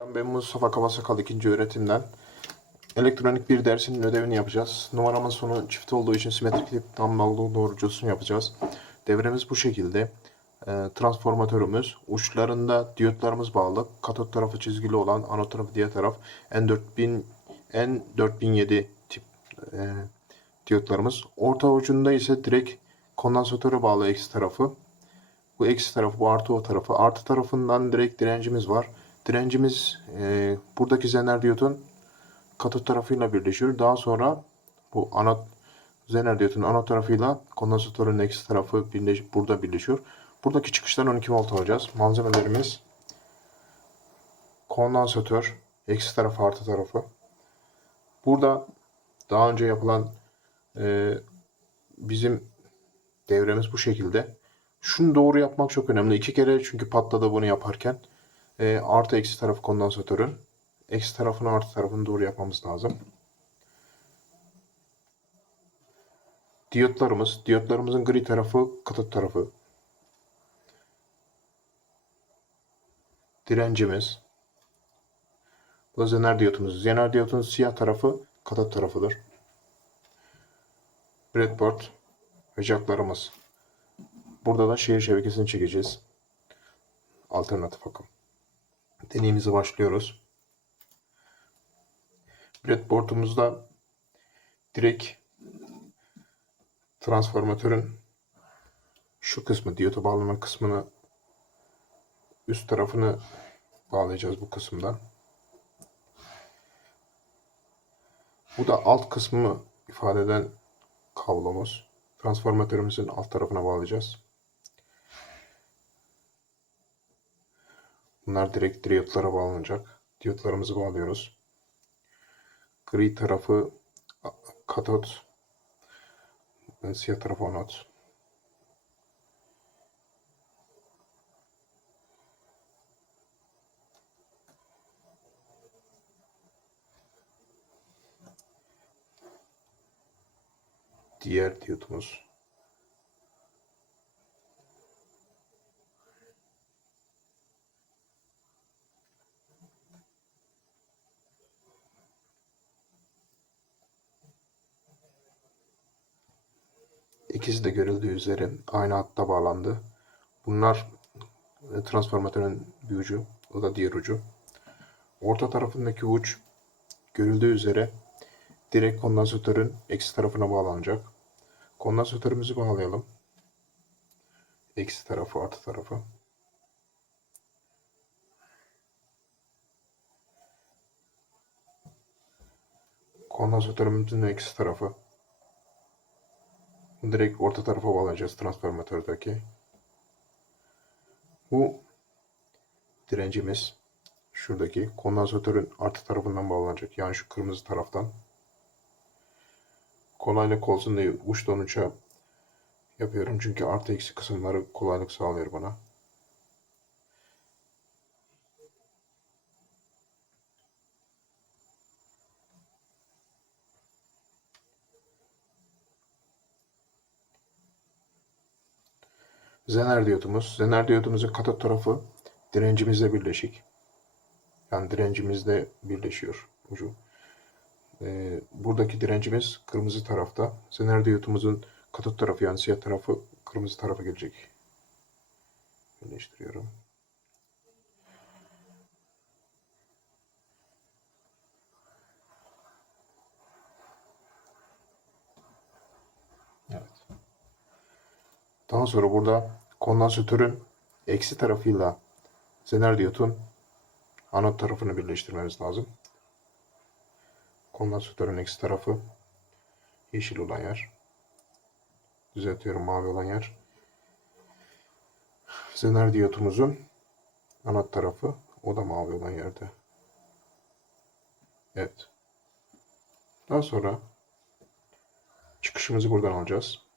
Ben Mustafa Kabasakal ikinci öğretimden. Elektronik bir dersinin ödevini yapacağız. Numaramın sonu çift olduğu için simetrikli tam nolu doğrucusunu yapacağız. Devremiz bu şekilde. Ee, transformatörümüz, uçlarında diyotlarımız bağlı. Katot tarafı çizgili olan, anot tarafı diğer taraf. N4000, N4007 tip e, diyotlarımız. Orta ucunda ise direkt kondansatöre bağlı eksi tarafı. Bu eksi tarafı, bu artı o tarafı. Artı tarafından direkt direncimiz var. Direncimiz e, buradaki zener diyotun katot tarafıyla birleşiyor. Daha sonra bu anot zener diyotun anot tarafıyla kondansatörün eksi tarafı birleş, burada birleşiyor. Buradaki çıkıştan 12 volt alacağız. Malzemelerimiz kondansatör, eksi tarafı artı tarafı. Burada daha önce yapılan e, bizim devremiz bu şekilde. Şunu doğru yapmak çok önemli. İki kere çünkü patladı bunu yaparken. E, artı eksi tarafı kondansatörün. Eksi tarafını artı tarafını doğru yapmamız lazım. Diyotlarımız. Diyotlarımızın gri tarafı katot tarafı. Direncimiz. Bu da zener diyotumuz. Zener diyotun siyah tarafı katot tarafıdır. Breadboard ve. Burada da şehir şebekesini çekeceğiz. Alternatif akım. Deneyimize başlıyoruz. Breadboard'umuzda direkt transformatörün şu kısmı, diyota bağlama kısmını üst tarafını bağlayacağız bu kısımdan. Bu da alt kısmı ifade eden kablomuz. Transformatörümüzün alt tarafına bağlayacağız. Bunlar direkt diyotlara bağlanacak. Diyotlarımızı bağlıyoruz. Gri tarafı katot, siyah tarafı anot. Diğer diyotumuz. İkisi de görüldüğü üzere aynı hatta bağlandı. Bunlar e, transformatörün bir ucu, o da diğer ucu. Orta tarafındaki uç görüldüğü üzere direkt kondansatörün eksi tarafına bağlanacak. Kondansatörümüzü bağlayalım. Eksi tarafı, artı tarafı. Kondansatörümüzün eksi tarafı. Direkt orta tarafa bağlayacağız transformatördeki. Bu direncimiz şuradaki kondansatörün artı tarafından bağlanacak. Yani şu kırmızı taraftan. Kolaylık olsun diye uçtan uça yapıyorum. Çünkü artı eksi kısımları kolaylık sağlıyor bana. Zener diyotumuz. Zener diyotumuzun katot tarafı direncimizle birleşik. Yani direncimizle birleşiyor ucu. Ee, buradaki direncimiz kırmızı tarafta. Zener diyotumuzun katot tarafı yani siyah tarafı kırmızı tarafa gelecek. Birleştiriyorum. Daha sonra burada kondansatörün eksi tarafıyla zener diyotun anot tarafını birleştirmemiz lazım. Kondansatörün eksi tarafı yeşil olan yer. Düzeltiyorum mavi olan yer. Zener diyotumuzun anot tarafı o da mavi olan yerde. Evet. Daha sonra çıkışımızı buradan alacağız.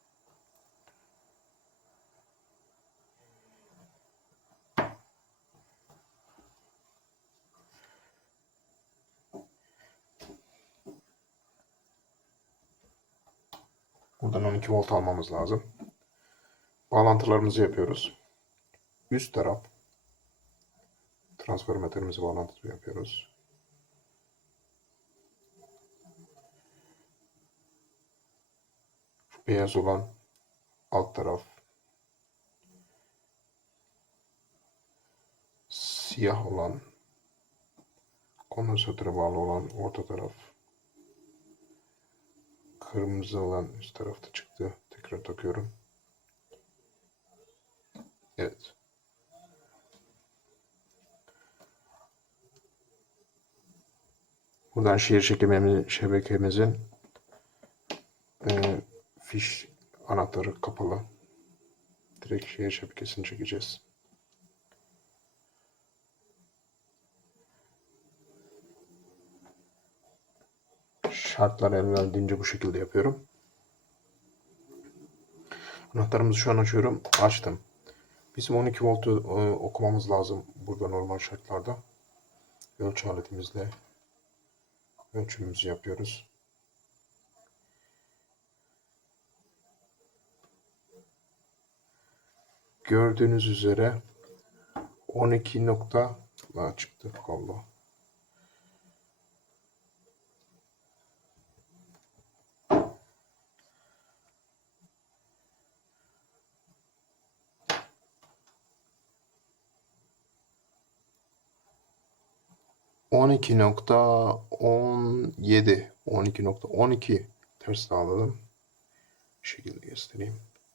Buradan 12 volt almamız lazım. Bağlantılarımızı yapıyoruz. Üst taraf transformatörümüzü bağlantı yapıyoruz. Beyaz olan alt taraf. Siyah olan kondensatöre bağlı olan orta taraf. Kırmızı olan üst tarafta çıktı. Tekrar takıyorum. Evet. Buradan şehir şebekemizin, şebekemizin e, fiş anahtarı kapalı. Direkt şehir şebekesini çekeceğiz. Şartlar el verdiğince bu şekilde yapıyorum. Anahtarımızı şu an açıyorum. Açtım. Bizim 12 voltu e, okumamız lazım burada normal şartlarda. Ölçü aletimizle ölçümümüzü yapıyoruz. Gördüğünüz üzere 12 nokta çıktı kablo. 12.17 12.12 tersine alalım. Şu şekilde göstereyim.